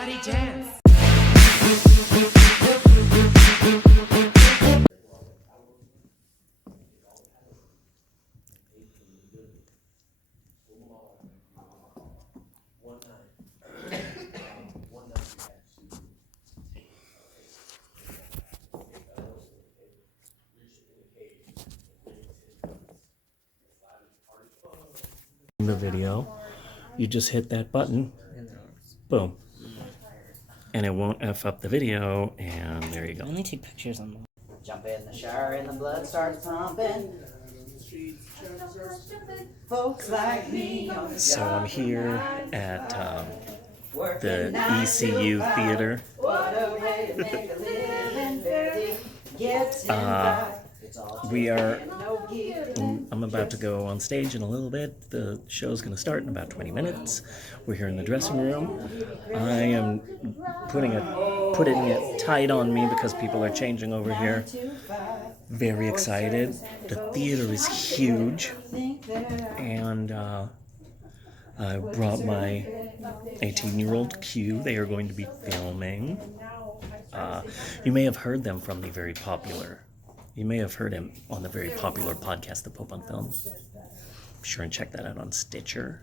Everybody dance. The video, you just hit that button, boom, and it won't F up the video, and there you go. Only take pictures on the Jump in the shower and the blood starts pumping. Folks like me. So I'm here at the ECU Theater. What a way to make a living, barely getting by. We are, I'm about to go on stage in a little bit. The show's going to start in about 20 minutes. We're here in the dressing room. I am putting it tight on me because people are changing over here. Very excited. The theater is huge. And I brought my 18-year-old Q. They are going to be filming. You may have heard them from the very popular... You may have heard him on the very popular podcast, The Pope on Film. Be sure and check that out on Stitcher.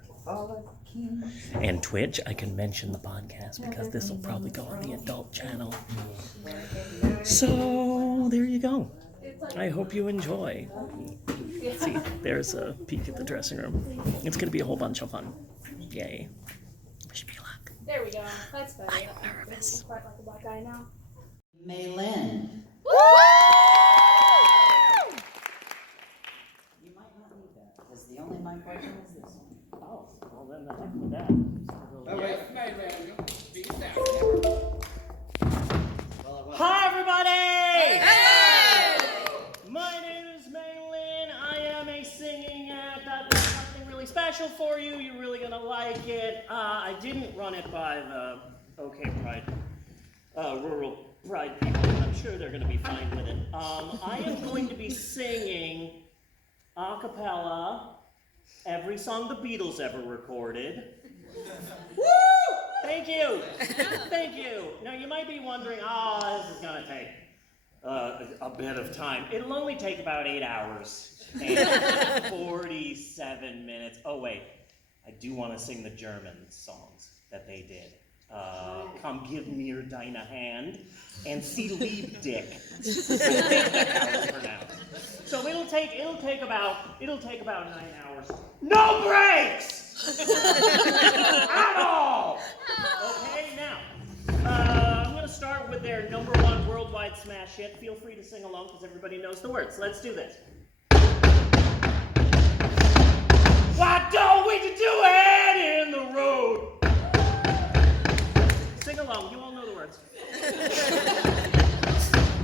And Twitch. I can mention the podcast because this will probably go on the adult channel. So, there you go. I hope you enjoy. See, there's a peek at the dressing room. It's going to be a whole bunch of fun. Yay. Wish me luck. There we go. That's better. I'm nervous. Quite like a black guy now. Lynn. You might not need that, because the only mic working is this one. Oh, well then the heck with that. Hi everybody! Hey! My name is Lynn. I am a singing act. I've got something really special for you. You're really gonna like it. I didn't run it by the OK Pride, Rural Pride people. I'm sure they're gonna be fine with it. I am going to be singing a cappella every song the Beatles ever recorded. Woo! Thank you. Thank you. Now you might be wondering, this is gonna take a bit of time. It'll only take about 8 hours and 47 minutes. Oh wait, I do want to sing the German songs that they did. Komm, give mir deine Hand and Sie lieb dich. For now. So it'll take about 9 hours. No breaks! At all! Okay, now, I'm going to start with their #1 worldwide smash hit. Feel free to sing along because everybody knows the words. Let's do this. Why don't we do it in the road? Sing along, you all know the words.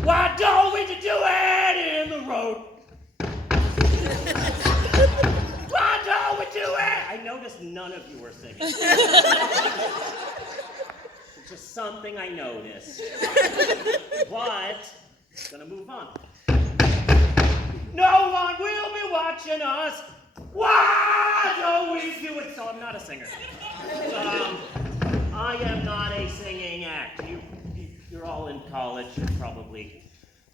Why don't we do it in the road? Why don't we do it? I noticed none of you were singing. It's just something I noticed. But, gonna move on. No one will be watching us. Why don't we do it? So I'm not a singer. I am not a singing act. You're all in college. You probably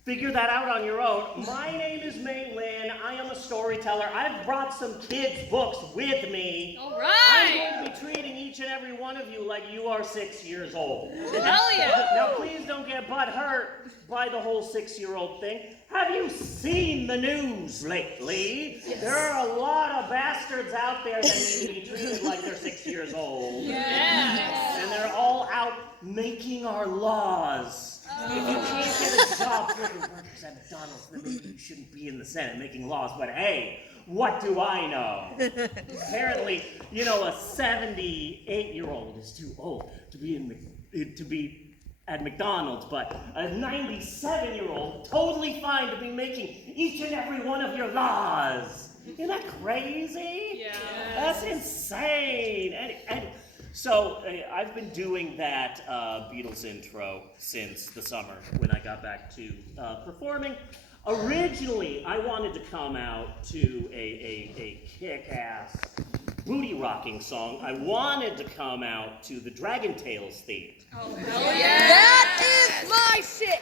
figure that out on your own. My name is Lynn. I am a storyteller. I've brought some kids' books with me. All right. I'm going to be treating each and every one of you like you are 6 years old. Hell yeah. Now, please don't get butthurt by the whole 6-year-old thing. Have you seen the news lately? Yes. There are a lot of bastards out there that need to be treated like they're 6 years old. Yes. And they're all out making our laws. If you can't get a job flipping burgers at McDonald's, then maybe you shouldn't be in the Senate making laws. But hey, what do I know? Apparently, a 78-year-old is too old to be at McDonald's, but a 97-year-old totally fine to be making each and every one of your laws. Isn't that crazy? Yeah. That's insane. So I've been doing that Beatles intro since the summer when I got back to performing. Originally, I wanted to come out to a kick-ass booty rocking song, I wanted to come out to the Dragon Tales theme. Oh, hell yeah! That is my shit.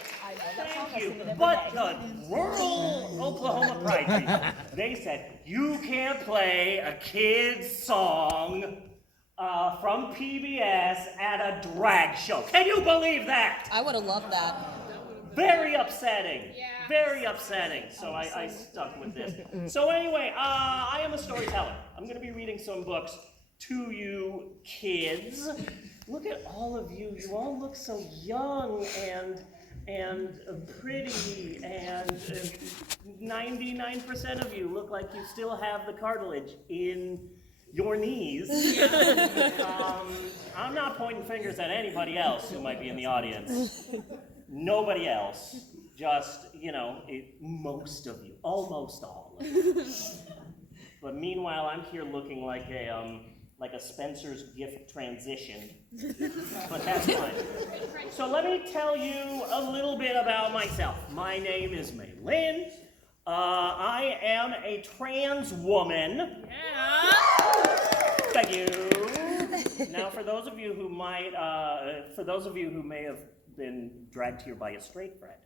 Thank you. But the rural Oklahoma Pride people, they said, you can't play a kid's song from PBS at a drag show. Can you believe that? I would have loved that. Very upsetting. Yeah. Very upsetting. So I stuck with this. So anyway, I am a storyteller. I'm going to be reading some books to you kids. Look at all of you. You all look so young and pretty, and 99% of you look like you still have the cartilage in your knees. I'm not pointing fingers at anybody else who might be in the audience. Nobody else. Just, most of you. Almost all of you. But meanwhile, I'm here looking like a Spencer's gift transition. But that's fine. So let me tell you a little bit about myself. My name is Lynn. I am a trans woman. Yeah. Thank you. Now, for those of you who may have been dragged here by a straight friend,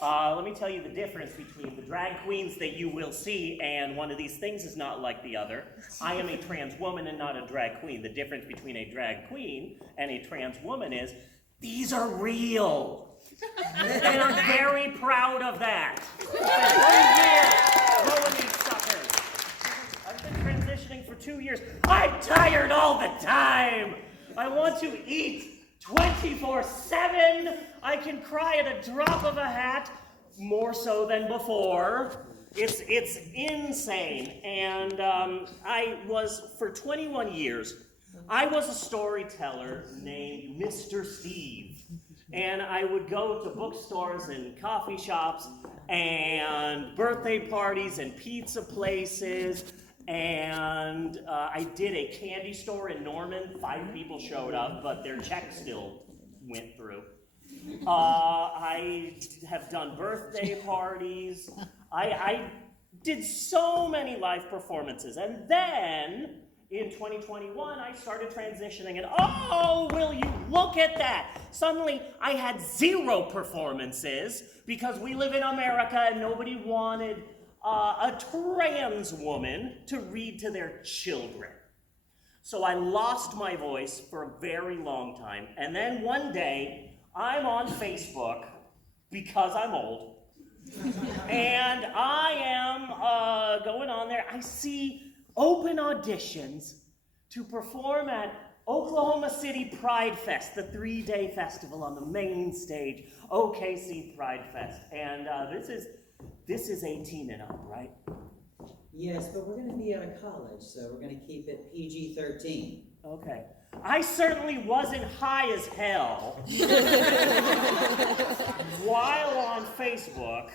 let me tell you the difference between the drag queens that you will see, and one of these things is not like the other. I am a trans woman and not a drag queen. The difference between a drag queen and a trans woman is these are real. And I'm very proud of that. Growing these suckers. I've been transitioning for 2 years. I'm tired all the time. I want to eat 24/7. I can cry at a drop of a hat, more so than before. It's insane. And for 21 years, I was a storyteller named Mr. Steve. And I would go to bookstores and coffee shops and birthday parties and pizza places. And I did a candy store in Norman. 5 people showed up, but their check still went through. I have done birthday parties. I did so many live performances. And then in 2021, I started transitioning, and oh, will you look at that? Suddenly, I had 0 performances because we live in America and nobody wanted a trans woman to read to their children. So I lost my voice for a very long time. And then one day, I'm on Facebook because I'm old. And I am going on there. I see open auditions to perform at Oklahoma City Pride Fest, the 3-day festival on the main stage, OKC Pride Fest. And this is 18 and up, right? Yes, but we're going to be out of college, so we're going to keep it PG-13. Okay. I certainly wasn't high as hell while on Facebook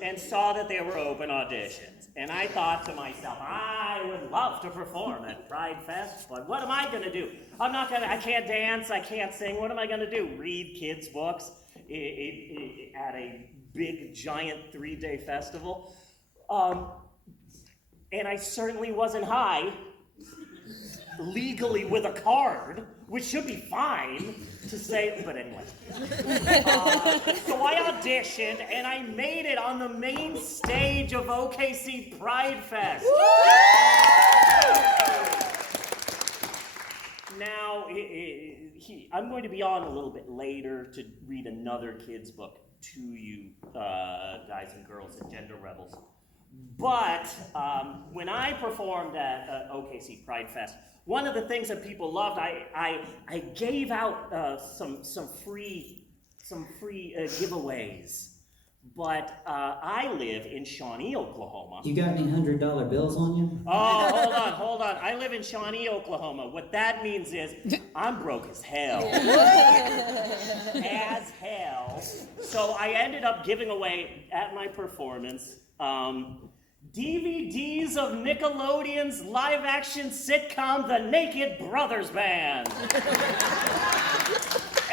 and saw that there were open auditions. And I thought to myself, I would love to perform at Pride Fest, but what am I going to do? I can't dance, I can't sing. What am I going to do? Read kids' books at a big, giant 3-day festival? And I certainly wasn't high legally with a card, which should be fine to say, but anyway. So I auditioned and I made it on the main stage of OKC Pride Fest. Now, I'm going to be on a little bit later to read another kid's book to you guys and girls and gender rebels. But when I performed at OKC Pride Fest, one of the things that people loved, I gave out some free giveaways. But I live in Shawnee, Oklahoma. You got any $100 bills on you? Oh, hold on. I live in Shawnee, Oklahoma. What that means is I'm broke as hell. As hell. So I ended up giving away at my performance DVDs of Nickelodeon's live-action sitcom, The Naked Brothers Band.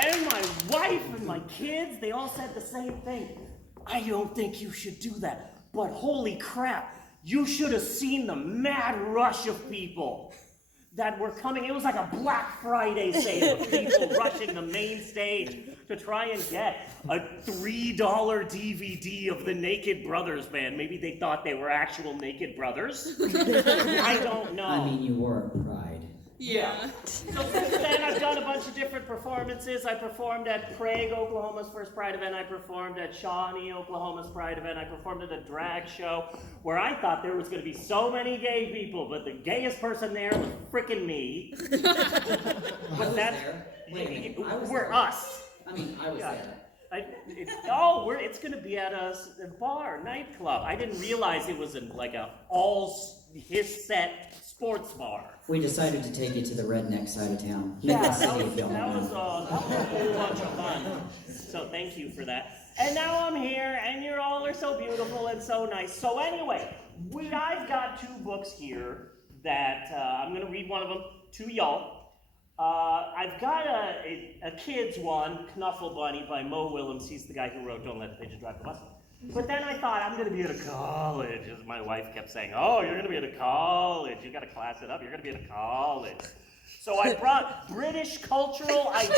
And my wife and my kids, they all said the same thing. I don't think you should do that, but holy crap, You should have seen the mad rush of people that were coming. It was like a Black Friday sale of people rushing the main stage to try and get a $3 DVD of the Naked Brothers band. Maybe they thought they were actual Naked Brothers. I don't know. I mean, you were a pride. Yeah. So since then, I've done a bunch of different performances. I performed at Prague, Oklahoma's first Pride event. I performed at Shawnee, Oklahoma's Pride event. I performed at a drag show where I thought there was going to be so many gay people, but the gayest person there was frickin' me. But that's there. Wait a minute, I was we're there. us. I mean, I was there. It's going to be at a bar, nightclub. I didn't realize it was like a all-his-set sports bar. We decided to take you to the redneck side of town. Yeah, Make us that see was if y'all a know. whole bunch of fun. So thank you for that. And now I'm here, and you all are so beautiful and so nice. So anyway, I've got 2 books here that I'm going to read one of them to y'all. I've got a kid's one, Knuffle Bunny by Mo Willems. He's the guy who wrote Don't Let the Pigeon Drive the Bus. But then I thought, I'm going to be at a college, as my wife kept saying. Oh, you're going to be at a college. You've got to class it up. You're going to be at a college. So I brought British Cultural Identity.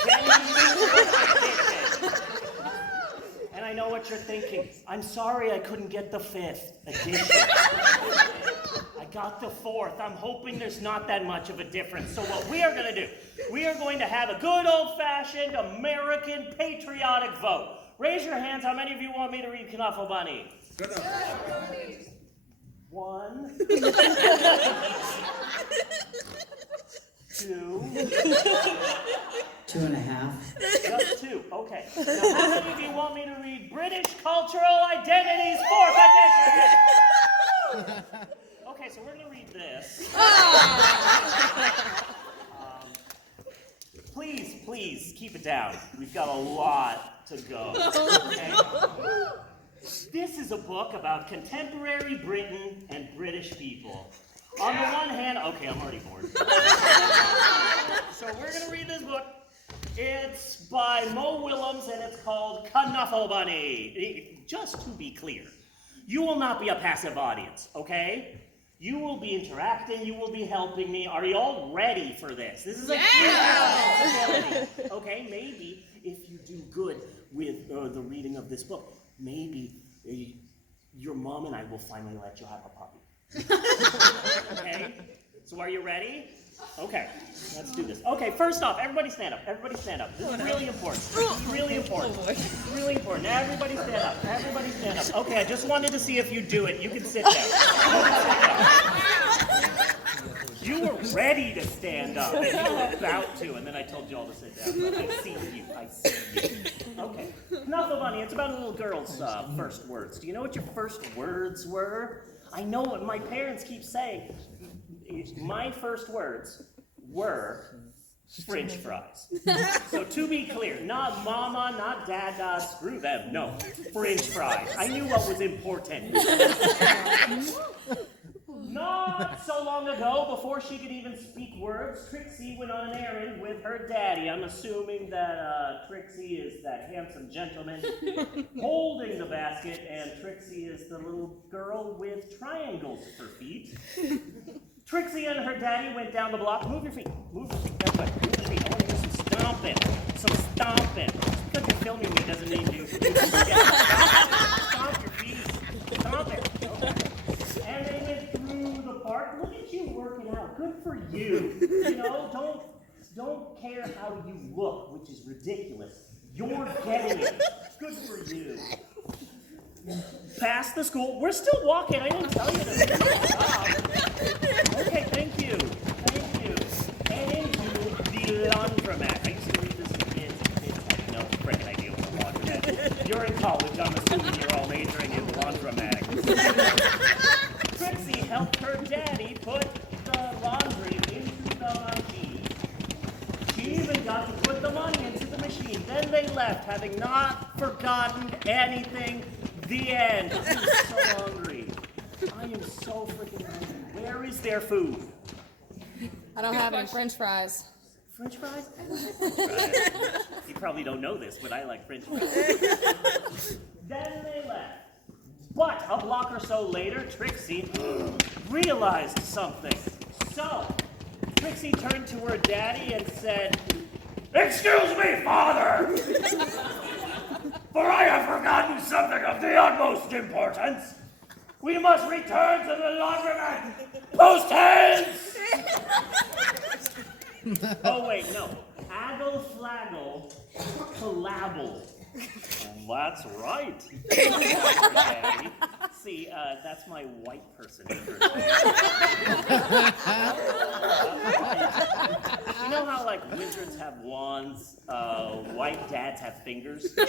And I know what you're thinking. I'm sorry I couldn't get the 5th edition. I got the 4th. I'm hoping there's not that much of a difference. So what we are going to do, we are going to have a good old-fashioned American patriotic vote. Raise your hands. How many of you want me to read Knuffle Bunny? Good enough. 1, 2. 2.5. Just 2. Okay. Now, how many of you want me to read British Cultural Identity's 4th edition? Okay, so we're going to read this. Please, keep it down. We've got a lot to go. Okay? This is a book about contemporary Britain and British people. On the one hand, okay, I'm already bored. So we're going to read this book. It's by Mo Willems, and it's called Knuffle Bunny. Just to be clear, you will not be a passive audience, okay? You will be interacting, you will be helping me. Are you all ready for this? This is a huge responsibility. Okay, maybe if you do good with the reading of this book, maybe your mom and I will finally let you have a puppy. Okay? So are you ready? Okay, let's do this. Okay, first off, everybody stand up. Everybody stand up. This is really important. This is really important. This is really important. Everybody stand up. Everybody stand up. Okay, I just wanted to see if you do it. You can sit down. You were ready to stand up, and you were about to, and then I told you all to sit down. I see you. I see you. Okay. Knuffle Bunny, it's about a little girl's first words. Do you know what your first words were? I know what my parents keep saying. My first words were French fries. So to be clear, not mama, not dada, screw them, no, French fries. I knew what was important. Not so long ago, before she could even speak words, Trixie went on an errand with her daddy. I'm assuming that Trixie is that handsome gentleman holding the basket, and Trixie is the little girl with triangles for feet. Trixie and her daddy went down the block. Move your feet. Move your feet. That's right. Move your feet. I want to hear some stomping. Some stomping. Just because you're filming me doesn't mean you stomp your feet. Stomp it. Okay. And they went through the park. Look at you working out. Good for you. You know, don't care how you look, which is ridiculous. You're getting it. Good for you. Past the school. We're still walking. I didn't tell you to stop. Okay, thank you. Thank you. And into the laundromat. I used to read this to kids. Kids had no freaking idea what a laundromat is. You're in college. I'm assuming you're all majoring in laundromatics. Trixie helped her daddy put the laundry into the machine. She even got to put the money into the machine. Then they left, having not forgotten anything. The end. I'm so hungry. I am so freaking hungry. Where is their food? I don't have any French fries. French fries? I like French fries. You probably don't know this, but I like French fries. Then they left. But a block or so later, Trixie realized something. So, Trixie turned to her daddy and said, "Excuse me, father, for I have forgotten something of the utmost importance. We must return to the laundromat. Post haste!" Oh, wait, no. Aggle, flaggle, collabble. That's right. Daddy. See, that's my white person impersonation. You know how, like, wizards have wands, white dads have fingers? Oh,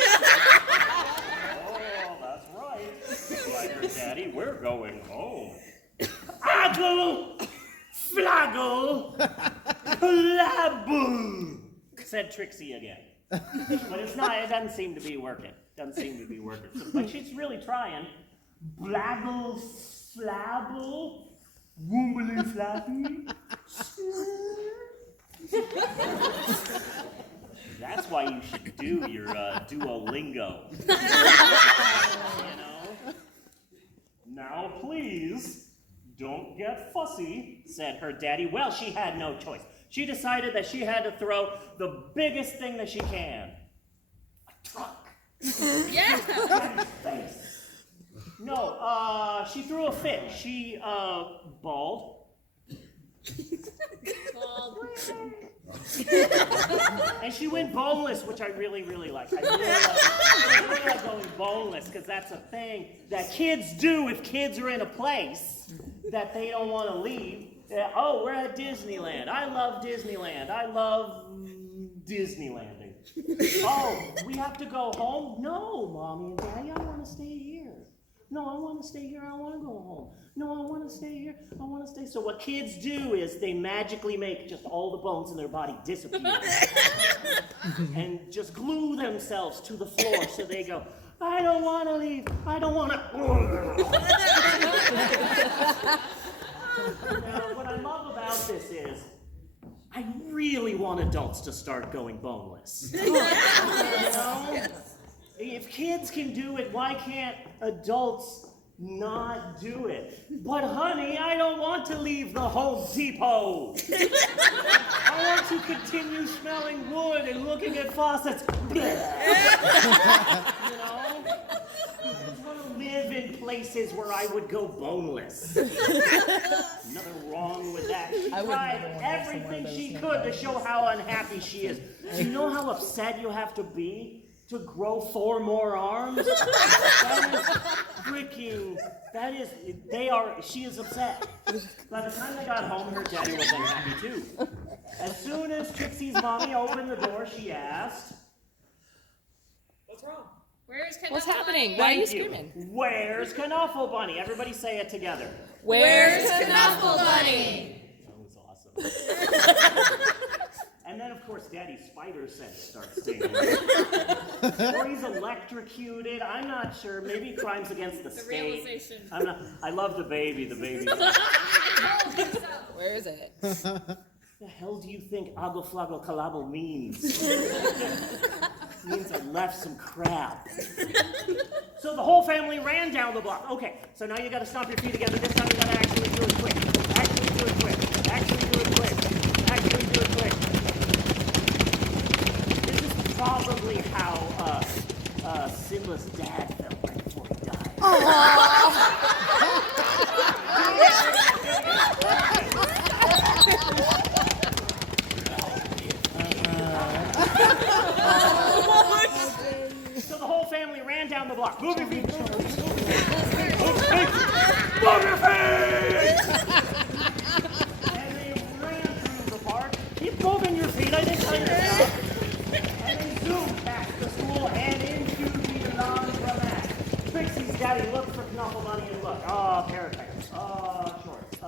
that's right. Right, Daddy, we're going home. Aggle, flaggle, collabble, said Trixie again. But it doesn't seem to be working. So, but she's really trying. Blaggle, flabble, woomily flappy. That's why you should do your Duolingo. You know? Now, please, don't get fussy, said her daddy. Well, she had no choice. She decided that she had to throw the biggest thing that she can. A truck. Yeah. Face. No, she threw a fit. She, bawled. And she went boneless, which I really, really like. I really like going boneless, because that's a thing that kids do if kids are in a place that they don't want to leave. Oh, we're at Disneyland. I love Disneyland. I love Disneylanding. Oh, we have to go home? No, Mommy and Daddy, I want to stay here. No, I want to stay here. I want to go home. No, I want to stay here. I want to stay. So what kids do is they magically make just all the bones in their body disappear and just glue themselves to the floor. So they go, I don't want to leave. I don't want to. Now, what I love about this is, I really want adults to start going boneless. You know? If kids can do it, why can't adults not do it? But honey, I don't want to leave the Home Depot. I want to continue smelling wood and looking at faucets. You know? I just want to live in places where I would go boneless. Nothing wrong with that. She tried everything she could to show how unhappy she is. Do you know how upset you have to be to grow 4 more arms? She is upset. By the time they got home, her daddy was unhappy too. As soon as Trixie's mommy opened the door, she asked, "What's wrong? What's happening? Why are you Thank screaming? Where's Knuffle Bunny?" Everybody say it together. Where's Knuffle Bunny? That was awesome. And then, of course, Daddy's spider sense starts singing. Or he's electrocuted. I'm not sure. Maybe crimes against the state. Realization. I love the baby. Where is it? What the hell do you think Aggle Flaggle Collabble means? Means I left some crap. So the whole family ran down the block. Okay, so now you gotta stomp your feet together. This time you gotta actually do it quick. Actually do it quick. Actually do it quick. Actually do it quick. This is probably how Simba's dad felt right before he died. So the whole family ran down the block. Move your feet. Move your feet. Move your feet. And they ran through the park. Keep moving your feet. I didn't tell you to stop. And they zoomed past the school and into the laundromat. Trixie's daddy looked for Knuffle Bunny and looked. Oh, pair of pants. Shorts. I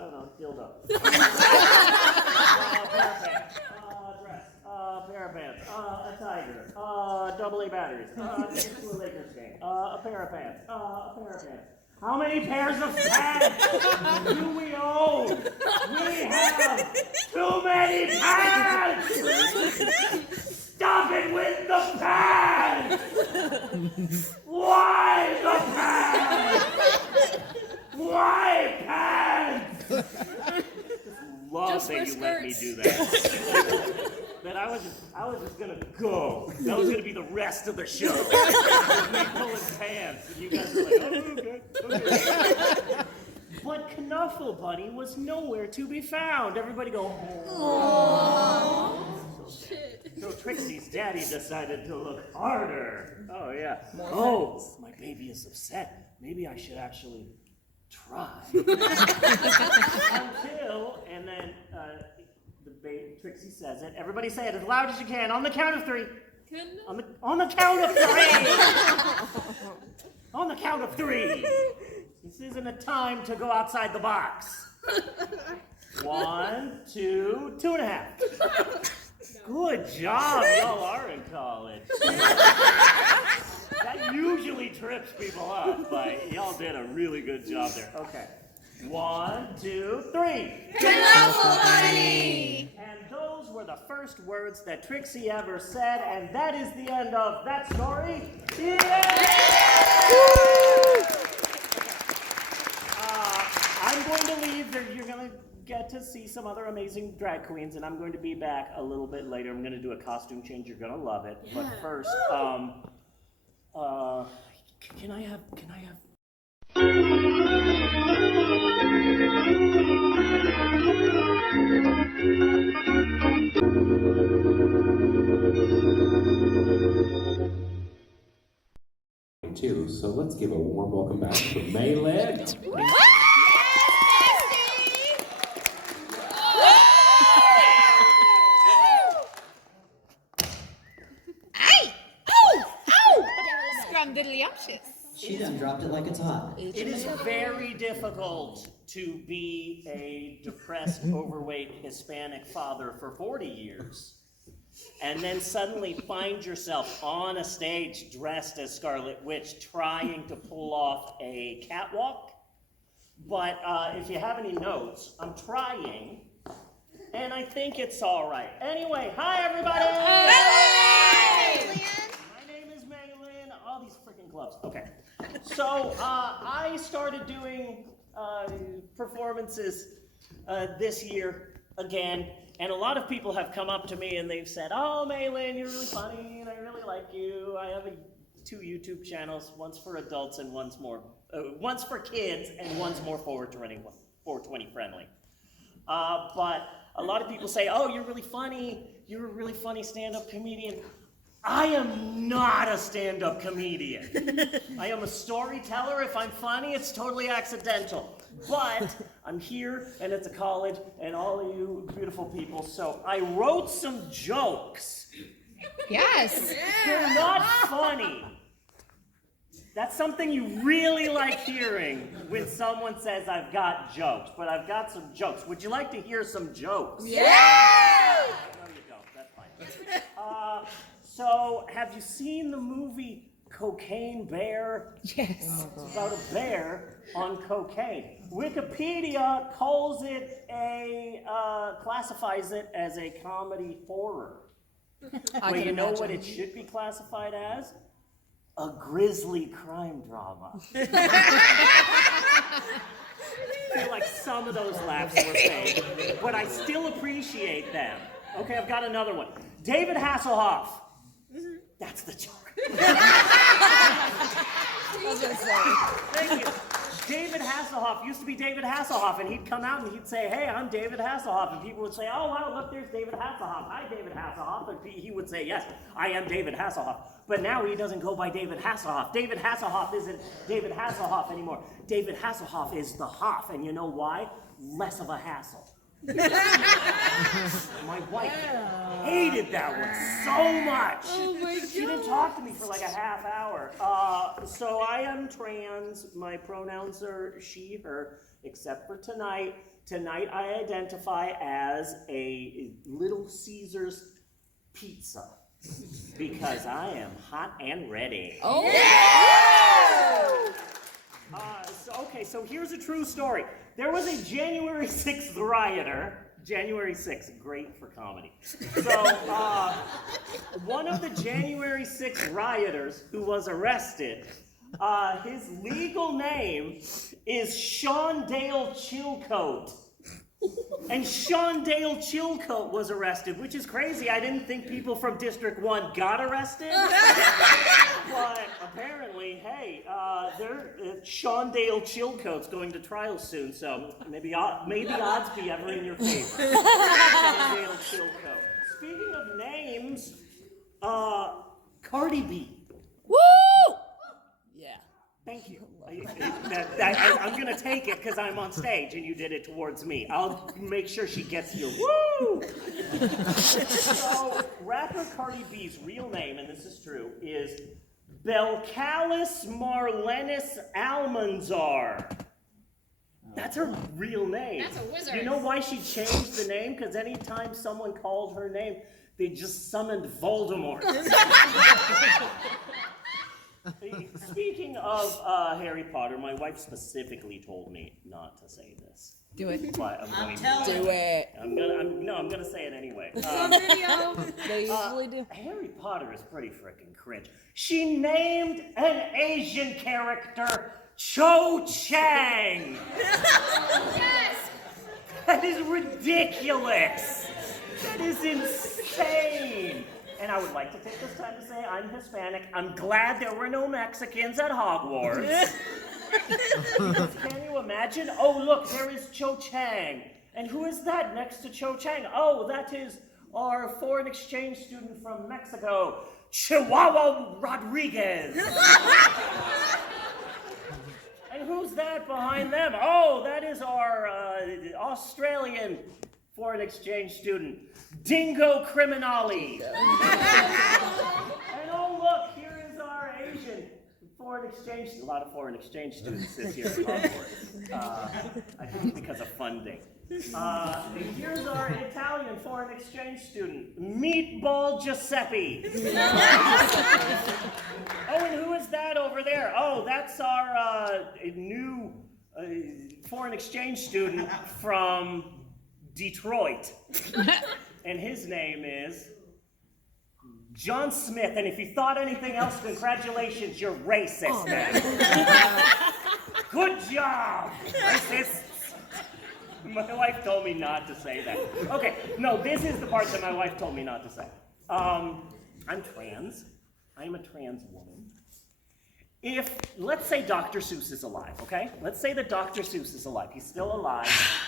don't know, dildo. Pair of pants. Dress. Pair of pants. A tiger. AA batteries. Tickets to a Lakers game. A pair of pants. A pair of pants. How many pairs of pants do we own? We have too many pants! Stop it with the pants! Why the pants? I was just gonna go. That was gonna be the rest of the show. Me pulling pants, and you guys were like, oh, okay. But Knuffle Bunny was nowhere to be found. Everybody go, oh. So Trixie's daddy decided to look harder. Oh, yeah. My baby is upset. Maybe I should actually try. And then Trixie says it. Everybody say it as loud as you can on the count of three. On the count of three. On the count of three. This isn't a time to go outside the box. 1, 2, 2.5. Good job, y'all are in college. That usually trips people up, but y'all did a really good job there. Okay. 1, 2, 3. Knuffle Bunny! And those were the first words that Trixie ever said, and that is the end of that story. I'm going to leave. You're going to get to see some other amazing drag queens, and I'm going to be back a little bit later. I'm going to do a costume change. You're going to love it. Yeah. But first, can I have... Too, so let's give a warm welcome back to Lynn. She done dropped it like it's hot. It is very difficult to be a depressed, overweight Hispanic father for 40 years and then suddenly find yourself on a stage dressed as Scarlet Witch trying to pull off a catwalk. But if you have any notes, I'm trying, and I think it's all right. Anyway, hi everybody! Hey! My name is Lynn. All these freaking gloves. Okay. So I started doing performances this year again, and a lot of people have come up to me and they've said, "Oh, Lynn, you're really funny, and I really like you. I have 2 YouTube channels, one's for adults and one's for kids, and one's more 420 friendly." But a lot of people say, "Oh, you're really funny. You're a really funny stand-up comedian." I am not a stand-up comedian. I am a storyteller. If I'm funny, it's totally accidental. But I'm here, and it's a college, and all of you beautiful people, so I wrote some jokes. Yes. They're not funny. That's something you really like hearing when someone says, "I've got jokes," but I've got some jokes. Would you like to hear some jokes? Yeah! No, you don't. That's fine. So, have you seen the movie Cocaine Bear? Yes. It's about a bear on cocaine. Wikipedia calls it classifies it as a comedy horror. But you know what it should be classified as? A grisly crime drama. I feel like some of those laughs were fake, but I still appreciate them. Okay, I've got another one. David Hasselhoff. That's the joke. Thank you. David Hasselhoff used to be David Hasselhoff, and he'd come out and he'd say, "Hey, I'm David Hasselhoff," and people would say, "Oh, wow, look, there's David Hasselhoff. Hi, David Hasselhoff," and he would say, "Yes, I am David Hasselhoff." But now he doesn't go by David Hasselhoff. David Hasselhoff isn't David Hasselhoff anymore. David Hasselhoff is the Hoff, and you know why? Less of a hassle. My wife hated that one so much. Oh my God. She didn't talk to me for like a half hour. So I am trans. My pronouns are she, her, except for tonight. Tonight I identify as a Little Caesars pizza because I am hot and ready. Oh! Yeah! So here's a true story. There was a January 6th rioter. January 6th, great for comedy. So one of the January 6th rioters who was arrested, his legal name is Sean Dale Chilcote. And Shondale Chilcote was arrested, which is crazy. I didn't think people from District 1 got arrested. But apparently, hey, Shondale Chilcote's going to trial soon, so maybe odds be ever in your favor. Shondale Chilcote. Speaking of names, Cardi B. Woo! Yeah. Thank you. I'm going to take it because I'm on stage and you did it towards me. I'll make sure she gets your woo! So, rapper Cardi B's real name, and this is true, is Belcalis Marlenis Almanzar. That's her real name. That's a wizard. You know why she changed the name? Because anytime someone called her name, they just summoned Voldemort. Speaking of Harry Potter, my wife specifically told me not to say this. Do it. But I'm going telling to. Do it. I'm gonna say it anyway. They usually do. Harry Potter is pretty freaking cringe. She named an Asian character Cho Chang. Yes! That is ridiculous. That is insane. And I would like to take this time to say I'm Hispanic. I'm glad there were no Mexicans at Hogwarts. Can you imagine? Oh, look, there is Cho Chang. And who is that next to Cho Chang? Oh, that is our foreign exchange student from Mexico, Chihuahua Rodriguez. And who's that behind them? Oh, that is our Australian foreign exchange student, Dingo Criminale. And oh, look, here is our Asian foreign exchange, a lot of foreign exchange students this year at Hogwarts. I think it's because of funding. Here's our Italian foreign exchange student, Meatball Giuseppe. Oh, and who is that over there? Oh, that's our new foreign exchange student from Detroit. And his name is John Smith. And if you thought anything else, congratulations, you're racist, man. Good job, racist. My wife told me not to say that. Okay, no, this is the part that my wife told me not to say. I'm trans. I am a trans woman. If, let's say Dr. Seuss is alive, okay? Let's say that Dr. Seuss is alive. He's still alive.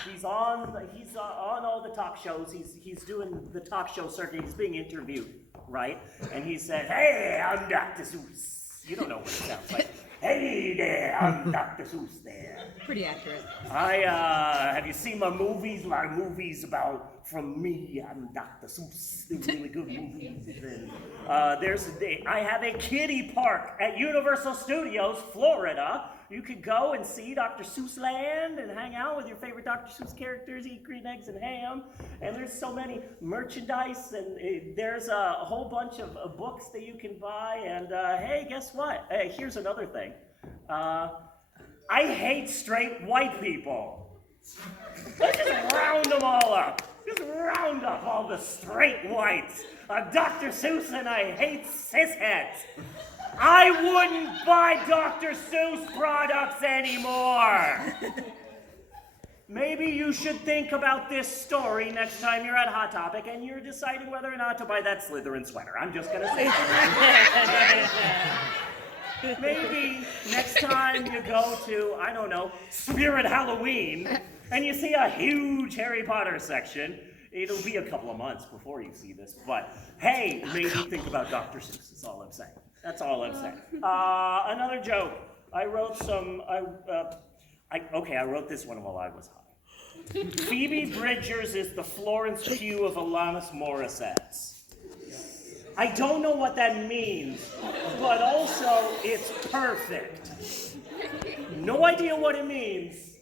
He's on all the talk shows. He's doing the talk show circuit. He's being interviewed, right? And he said, "Hey, I'm Dr. Seuss." You don't know what it sounds like. "Hey there, I'm Dr. Seuss there." Pretty accurate. Have you seen my movies? My movies about from me. I'm Dr. Seuss. They're really good movies. And, I have a kiddie park at Universal Studios, Florida. You could go and see Dr. Seuss Land and hang out with your favorite Dr. Seuss characters, eat green eggs and ham. And there's so many merchandise, and there's a whole bunch of books that you can buy. And hey, guess what? Hey, here's another thing. I hate straight white people. Let's just round them all up. Just round up all the straight whites. Dr. Seuss and I hate cisheads. I wouldn't buy Dr. Seuss products anymore. Maybe you should think about this story next time you're at Hot Topic and you're deciding whether or not to buy that Slytherin sweater. I'm just gonna say that. Maybe next time you go to, I don't know, Spirit Halloween, and you see a huge Harry Potter section, it'll be a couple of months before you see this, but hey, maybe think about Dr. Seuss, that's all I'm saying. That's all I'm saying. Another joke. I wrote I wrote this one while I was high. Phoebe Bridgers is the Florence Pugh of Alanis Morissette's. I don't know what that means, but also it's perfect. No idea what it means,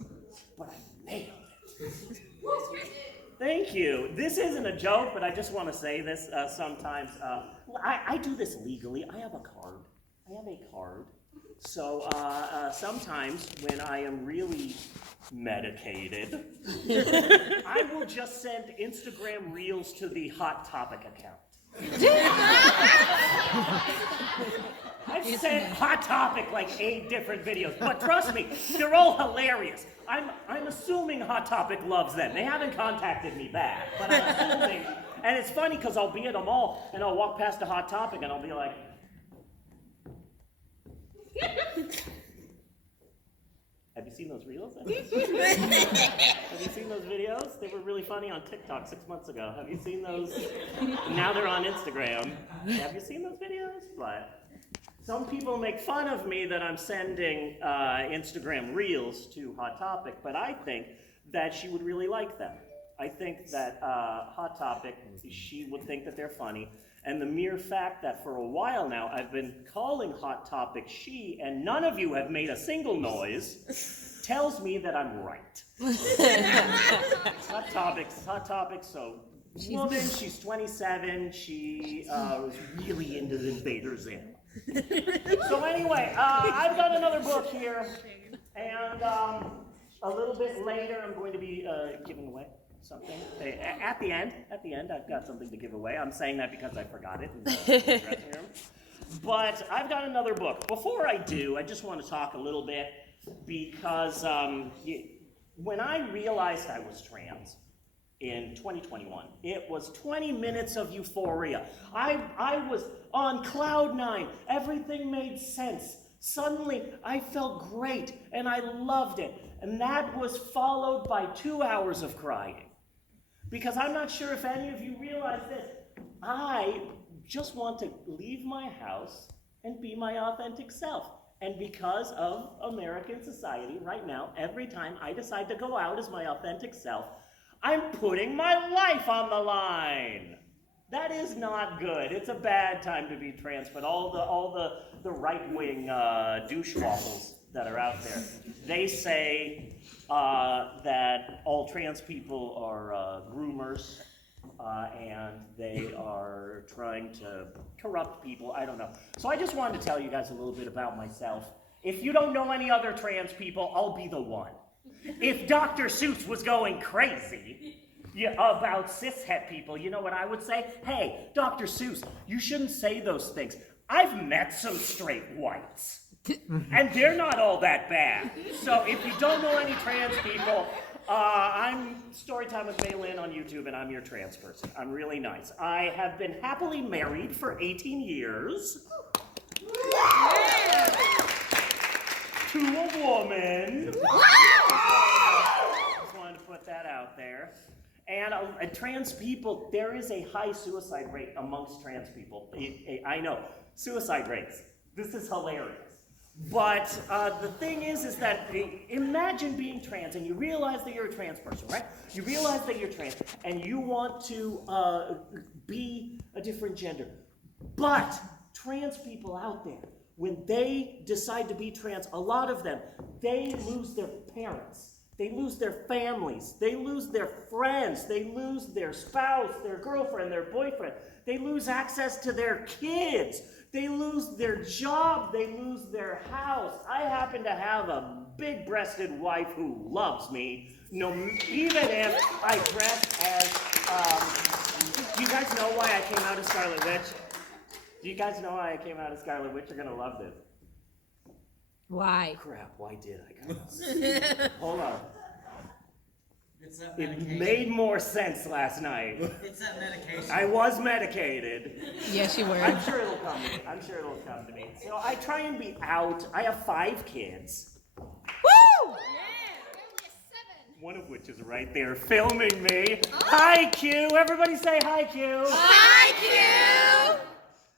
but I nailed it. Thank you. This isn't a joke, but I just want to say this sometimes. I do this legally. I have a card. So sometimes when I am really medicated, I will just send Instagram Reels to the Hot Topic account. I've sent Hot Topic like 8 different videos, but trust me, they're all hilarious. I'm assuming Hot Topic loves them. They haven't contacted me back, but I'm assuming. And it's funny because I'll be at a mall and I'll walk past a Hot Topic and I'll be like, have you seen those reels? Have you seen those videos? They were really funny on TikTok 6 months ago. Have you seen those? Now they're on Instagram. Have you seen those videos? But some people make fun of me that I'm sending Instagram reels to Hot Topic, but I think that she would really like them. I think that Hot Topic, she would think that they're funny. And the mere fact that for a while now I've been calling Hot Topic she, and none of you have made a single noise, tells me that I'm right. Hot Topic, so woman, she's 27, she was really into the Invader Zim. So anyway, I've got another book here, and a little bit later I'm going to be giving away something. At the end, I've got something to give away. I'm saying that because I forgot it in the dressing room. But I've got another book. Before I do, I just want to talk a little bit because when I realized I was trans in 2021, it was 20 minutes of euphoria. I was on cloud 9. Everything made sense. Suddenly, I felt great, and I loved it. And that was followed by 2 hours of crying. Because I'm not sure if any of you realize this. I just want to leave my house and be my authentic self. And because of American society right now, every time I decide to go out as my authentic self, I'm putting my life on the line. That is not good. It's a bad time to be trans, but all the right-wing douche-waffles that are out there, they say that all trans people are groomers and they are trying to corrupt people. I don't know. So I just wanted to tell you guys a little bit about myself. If you don't know any other trans people, I'll be the one. If Dr. Seuss was going crazy about cishet people, you know what I would say? Hey, Dr. Seuss, you shouldn't say those things. I've met some straight whites. And they're not all that bad. So if you don't know any trans people, I'm Storytime with Lynn on YouTube, and I'm your trans person. I'm really nice. I have been happily married for 18 years to a woman. Just wanted to put that out there. And trans people, there is a high suicide rate amongst trans people. I know, suicide rates. This is hilarious. But the thing is that imagine being trans and you realize that you're a trans person, right? You realize that you're trans and you want to be a different gender. But trans people out there, when they decide to be trans, a lot of them, they lose their parents. They lose their families. They lose their friends. They lose their spouse, their girlfriend, their boyfriend. They lose access to their kids. They lose their job. They lose their house. I happen to have a big-breasted wife who loves me, even if I dress as, do you guys know why I came out as Scarlet Witch? Do you guys know why I came out as Scarlet Witch? You're going to love this. Why? Crap, why did I come out? Hold on. It's that It medication. made more sense last night. It's that medication. I was medicated. Yes, you were. I'm sure it'll come to me. I'm sure it'll come to me. So I try and be out. I have 5 kids. Woo! One of which is right there filming me. Hi, Q. Everybody say hi, Q. Hi, Q!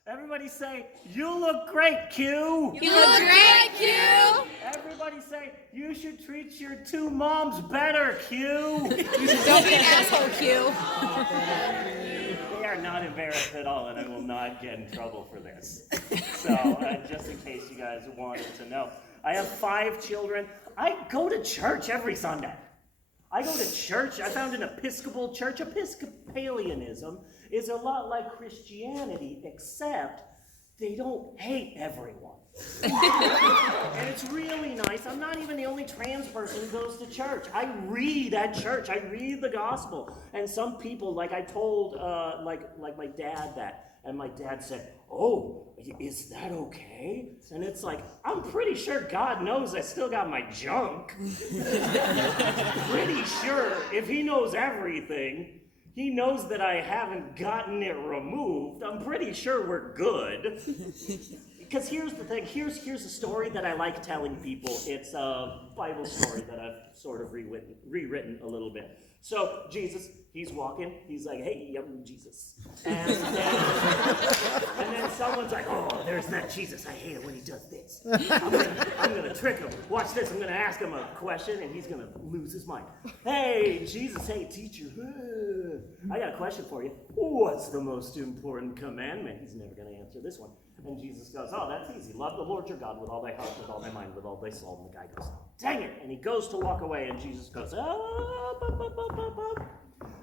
Everybody say, you look great, Q. You look great, Q! Everybody say, you should treat your 2 moms better, Q. Don't be an asshole, Q. They are not embarrassed at all, and I will not get in trouble for this. So, just in case you guys wanted to know, I have 5 children. I go to church every Sunday. I go to church. I found an Episcopal church. Episcopalianism is a lot like Christianity, except they don't hate everyone. And it's really nice. I'm not even the only trans person who goes to church. I read at church. I read the gospel. And some people, like I told, like my dad, that And my dad said, "Oh, is that okay?" And it's like, I'm pretty sure God knows I still got my junk. Pretty sure if he knows everything, he knows that I haven't gotten it removed. I'm pretty sure we're good. Because here's the thing, here's a story that I like telling people. It's a Bible story that I've sort of rewritten a little bit. So Jesus, he's walking, he's like, "Hey, I'm Jesus." And then someone's like, "Oh, there's that Jesus. I hate it when he does this. I'm gonna trick him. Watch this, I'm gonna ask him a question and he's gonna lose his mind. Hey, Jesus, hey, teacher, I got a question for you. What's the most important commandment?" He's never gonna answer this one. And Jesus goes, "Oh, that's easy. Love the Lord your God with all thy heart, with all thy mind, with all thy soul." And the guy goes, "Dang it." And he goes to walk away, and Jesus goes,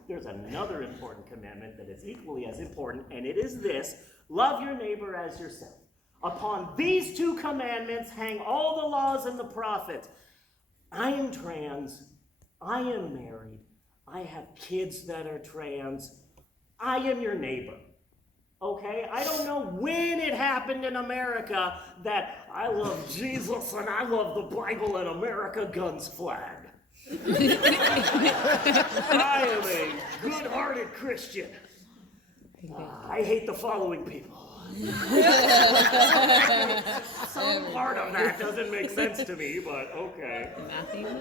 "There's another important commandment that is equally as important, and it is this: love your neighbor as yourself. Upon these two commandments hang all the laws and the prophets." I am trans. I am married. I have kids that are trans. I am your neighbor. Okay, I don't know when it happened in America that I love Jesus and I love the Bible and America guns flag. I am a good-hearted Christian. I hate the following people. Some part of that doesn't make sense to me, but okay.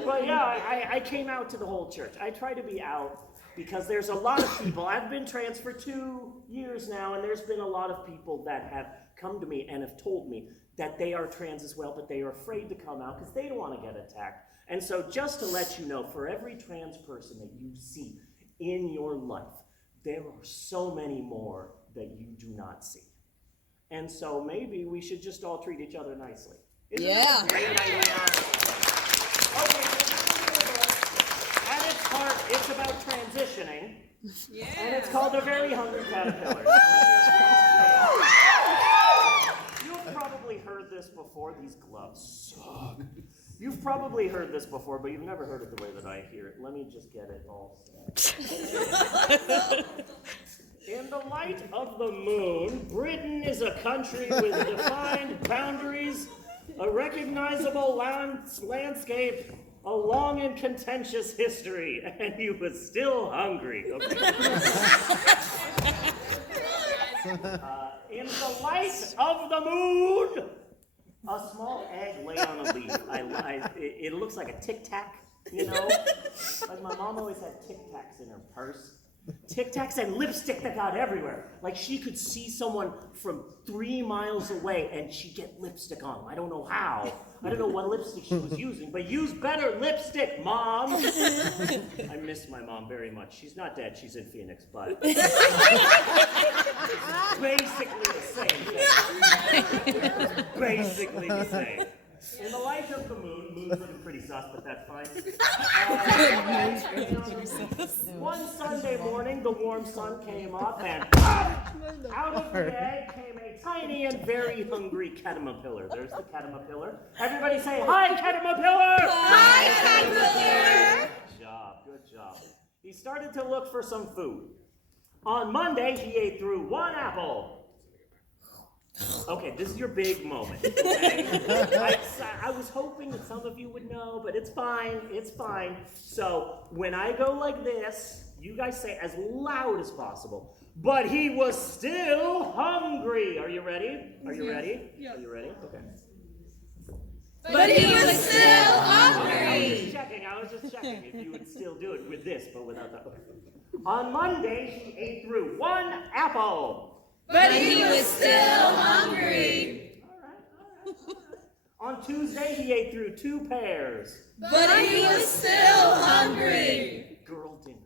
But yeah, I came out to the whole church. I try to be out because there's a lot of people. I've been trans for 2 years now, and there's been a lot of people that have come to me and have told me that they are trans as well, but they are afraid to come out because they don't want to get attacked. And so just to let you know, for every trans person that you see in your life, there are so many more that you do not see. And so maybe we should just all treat each other nicely. Isn't that a great idea? Okay. At its heart, it's about transitioning, and it's called A Very Hungry Caterpillar. You've probably heard this before. These gloves suck. You've probably heard this before, but you've never heard it the way that I hear it. Let me just get it all set. In the light of the moon, Britain is a country with defined boundaries, a recognizable landscape, a long and contentious history, and he was still hungry. Okay. In the light of the moon, a small egg lay on a leaf. It looks like a Tic Tac, you know? Like my mom always had Tic Tacs in her purse. Tic Tacs and lipstick that got everywhere. Like she could see someone from 3 miles away and she'd get lipstick on them. I don't know how. I don't know what lipstick she was using, but use better lipstick, Mom. I miss my mom very much. She's not dead, she's in Phoenix, but it's basically the same. Yeah. Basically the same. In the light of the moon, moon's looking pretty sus, but that's fine. One Sunday morning, the warm sun came up, and out of the egg came a tiny and very hungry caterpillar. There's the caterpillar. Everybody say, "Hi, caterpillar!" Hi, caterpillar! Good job, good job. He started to look for some food. On Monday, he ate through 1 apple. Okay, this is your big moment, okay? I was hoping that some of you would know, but it's fine, it's fine. So, when I go like this, you guys say as loud as possible, "But he was still hungry." Are you ready? Are you ready? Yeah. Are you ready? Okay. But he was still hungry. I was just checking if you would still do it with this, but without that. Okay. On Monday, he ate through 1 apple. But he was still hungry. All right. On Tuesday, he ate through 2 pears. But he was still hungry. Girl dinner.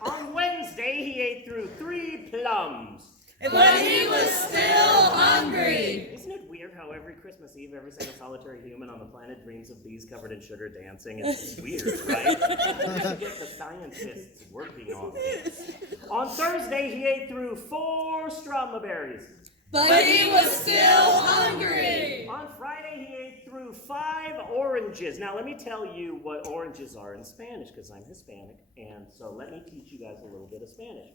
On Wednesday, he ate through 3 plums. But he was still hungry. Isn't it weird how every Christmas Eve, every single solitary human on the planet dreams of bees covered in sugar dancing? It's weird, right? We should get the scientists working on this. On Thursday, he ate through 4 strawberries. But he was still hungry. On Friday, he ate through 5 oranges. Now, let me tell you what oranges are in Spanish, because I'm Hispanic, and so let me teach you guys a little bit of Spanish.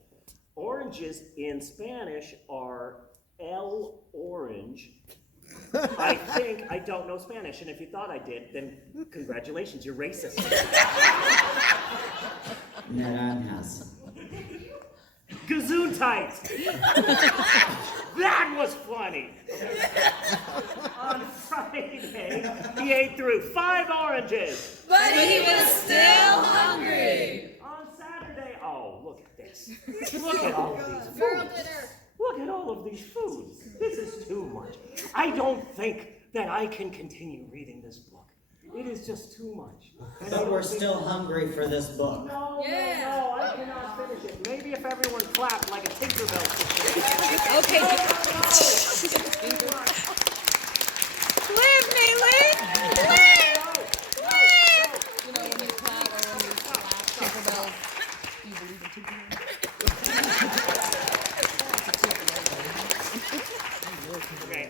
Oranges in Spanish are el orange. I think I don't know Spanish, and if you thought I did, then congratulations, you're racist. Naranjas. Gesundheit. That was funny. On Friday, he ate through 5 oranges. But he was still hungry. On Saturday, oh, look at this. Look at all of these foods. Look at all of these foods. This is too much. I don't think that I can continue reading this book. It is just too much. But we're still hungry for this book. No, I cannot finish it. Maybe if everyone clapped like a Tinkerbell situation. Okay. Live, Maylin! Live! You know, when you clap or when you laugh, Tinkerbell, do you believe in Tinkerbell? Okay,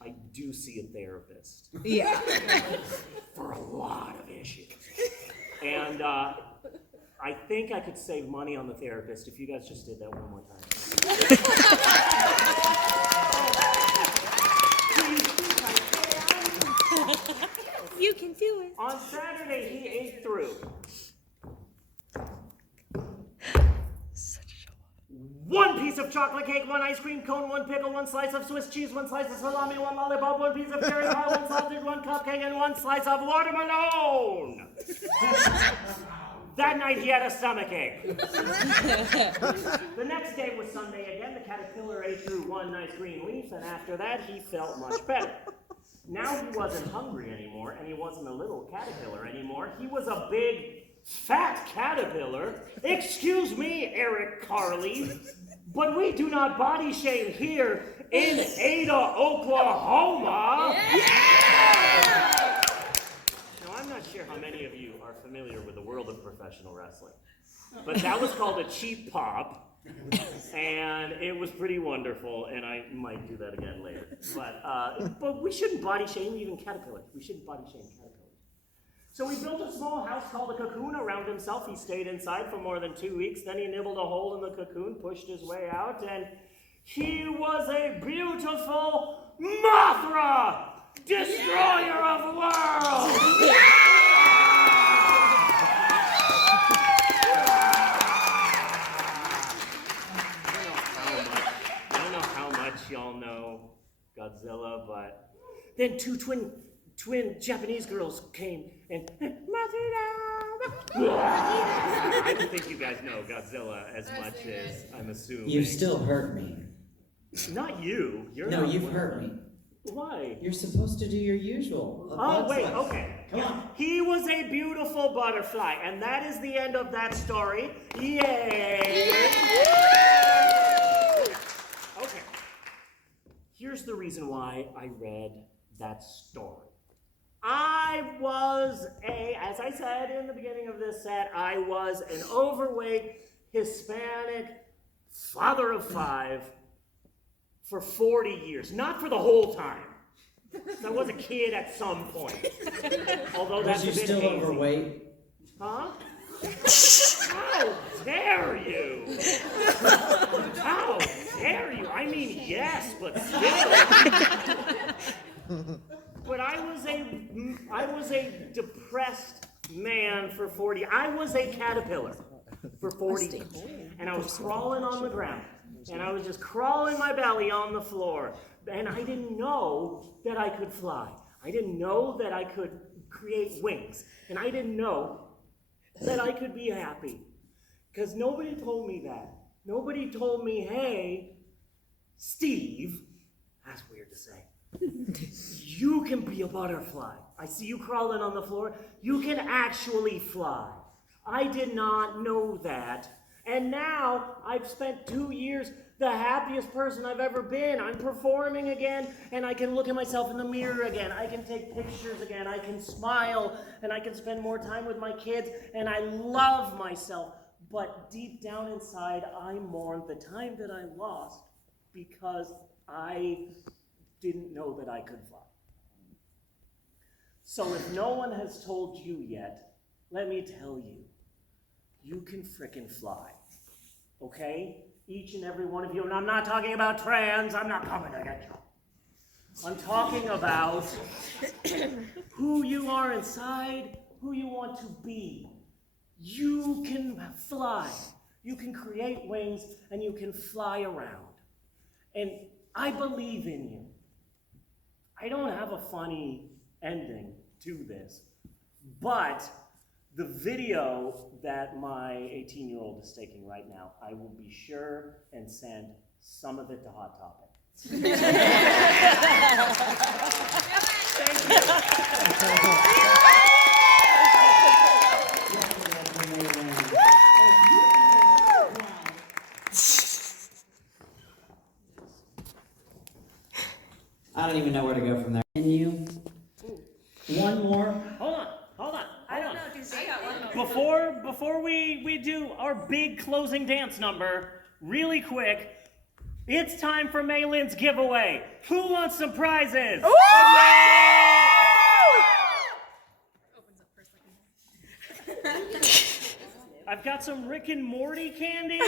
I do see a therapist. Yeah. For a lot of issues. And I think I could save money on the therapist if you guys just did that one more time. You can do it. On Saturday, he ate through 1 piece of chocolate cake, 1 ice cream cone, 1 pickle, 1 slice of Swiss cheese, 1 slice of salami, 1 lollipop, 1 piece of cherry pie, 1 sausage, 1 cupcake, and 1 slice of watermelon. That night he had a stomachache. The next day was Sunday again. The caterpillar ate through 1 nice green leaf, and after that he felt much better. Now he wasn't hungry anymore, and he wasn't a little caterpillar anymore. He was a big, fat caterpillar. Excuse me, Eric Carley, but we do not body shame here in Ada, Oklahoma. Yeah! Now, I'm not sure how many of you are familiar with the world of professional wrestling, but that was called a cheap pop. And it was pretty wonderful, and I might do that again later. But we shouldn't body shame even caterpillars. We shouldn't body shame caterpillars. So he built a small house called a cocoon around himself. He stayed inside for more than 2 weeks. Then he nibbled a hole in the cocoon, pushed his way out, and he was a beautiful Mothra, destroyer of worlds. Y'all know Godzilla, but then 2 twin Japanese girls came and I don't think you guys know Godzilla as much as I'm assuming. You still hurt me. Not you. No, you've hurt me. Why? You're supposed to do your usual. Oh, wait, okay. Come on. He was a beautiful butterfly, and that is the end of that story. Yay! Okay. Here's the reason why I read that story. As I said in the beginning of this set, I was an overweight Hispanic father of 5 for 40 years. Not for the whole time. I was a kid at some point. Although that's a bit still hazy. Overweight? Huh? How dare you? How dare you? I mean, yes, but still. But I was a depressed man for 40. I was a caterpillar for 40 years. And I was crawling on the ground. And I was just crawling my belly on the floor. And I didn't know that I could fly. I didn't know that I could create wings. And I didn't know that I could be happy. Because nobody told me that. Nobody told me, hey, Steve, that's weird to say, you can be a butterfly. I see you crawling on the floor. You can actually fly. I did not know that. And now I've spent 2 years the happiest person I've ever been. I'm performing again, and I can look at myself in the mirror again. I can take pictures again. I can smile, and I can spend more time with my kids, and I love myself. But deep down inside, I mourn the time that I lost because I didn't know that I could fly. So if no one has told you yet, let me tell you, you can frickin' fly, okay? Each and every one of you, and I'm not talking about trans, I'm not coming to get you. I'm talking about who you are inside, who you want to be. You can fly, you can create wings, and you can fly around. And I believe in you. I don't have a funny ending to this, but the video that my 18-year-old is taking right now, I will be sure and send some of it to Hot Topic. Thank I don't even know where to go from there. Can you? One more. Hold on. I got one more. Before we do our big closing dance number, really quick, it's time for Maylynn's giveaway. Who wants some prizes? I've got some Rick and Morty candy.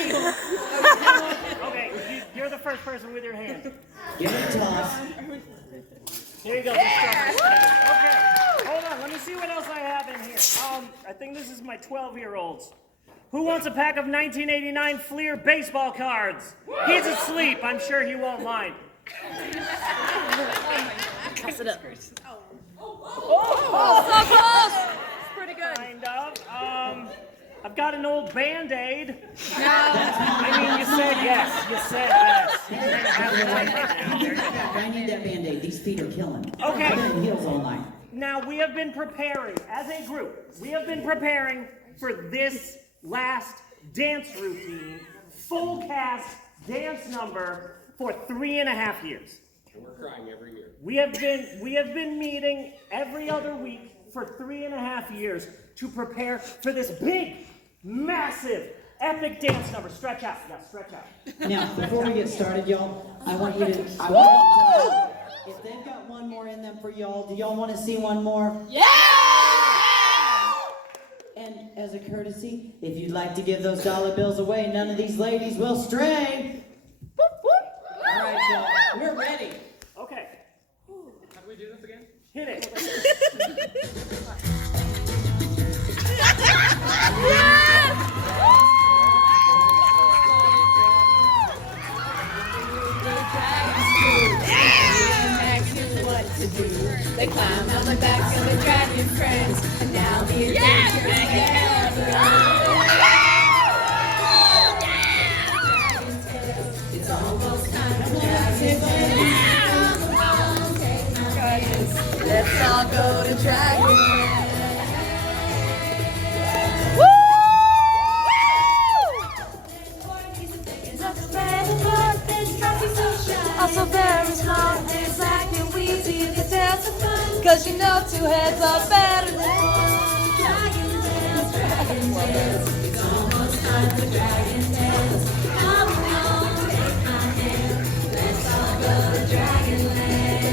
Okay, you're the first person with your hand. Give it a toss. Here you go. Okay, hold on. Let me see what else I have in here. I think this is my 12-year-olds. Who wants a pack of 1989 Fleer baseball cards? He's asleep. I'm sure he won't mind. Pass it up. Oh, so close! It's pretty good. kind of. I've got an old Band-Aid. No. I mean, you said yes. You said yes. I need that Band-Aid. These feet are killing me. Okay. I've been in heels all night. Now, we have been preparing, as a group, for this last dance routine, full cast dance number for 3.5 years. And we're crying every year. We have been meeting every other week for 3.5 years to prepare for this big, massive, epic dance number. Stretch out. Yeah, stretch out. Now, before we get started, y'all, I want you to if they've got one more in them for y'all, do y'all want to see one more? Yeah! And as a courtesy, if you'd like to give those dollar bills away, none of these ladies will stray. All right, y'all, we're ready. Okay. How do we do this again? Hit it. They climb on the backs of the dragon friends, and now the adventure begins. It's almost time for Dragon Dance. Come on, take my hand. Let's all go to Dragon Also very smart, exactly wheezy, the dance of fun. Cause you know two heads are better than one. Dragon Dance, Dragon Dance. It's almost time for Dragon Dance. Come on, take my hand. Let's all go to Dragon Land.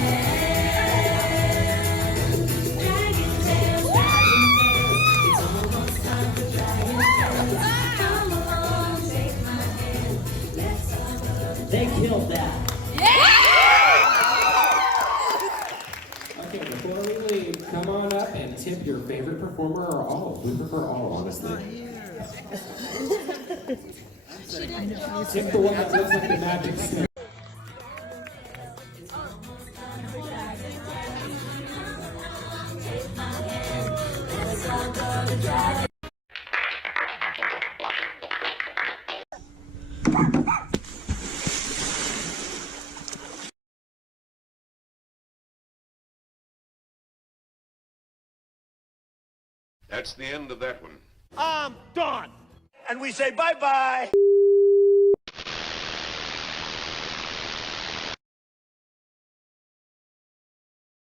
Dragon Dance, Dragon Dance. It's almost time for Dragon Dance. Come on, take my hand. Let's all go to They killed that. Okay, before we leave, come on up and tip your favorite performer or all. We prefer all, honestly. Tip the one that looks like the magic snake. That's the end of that one. I'm done. And we say bye-bye.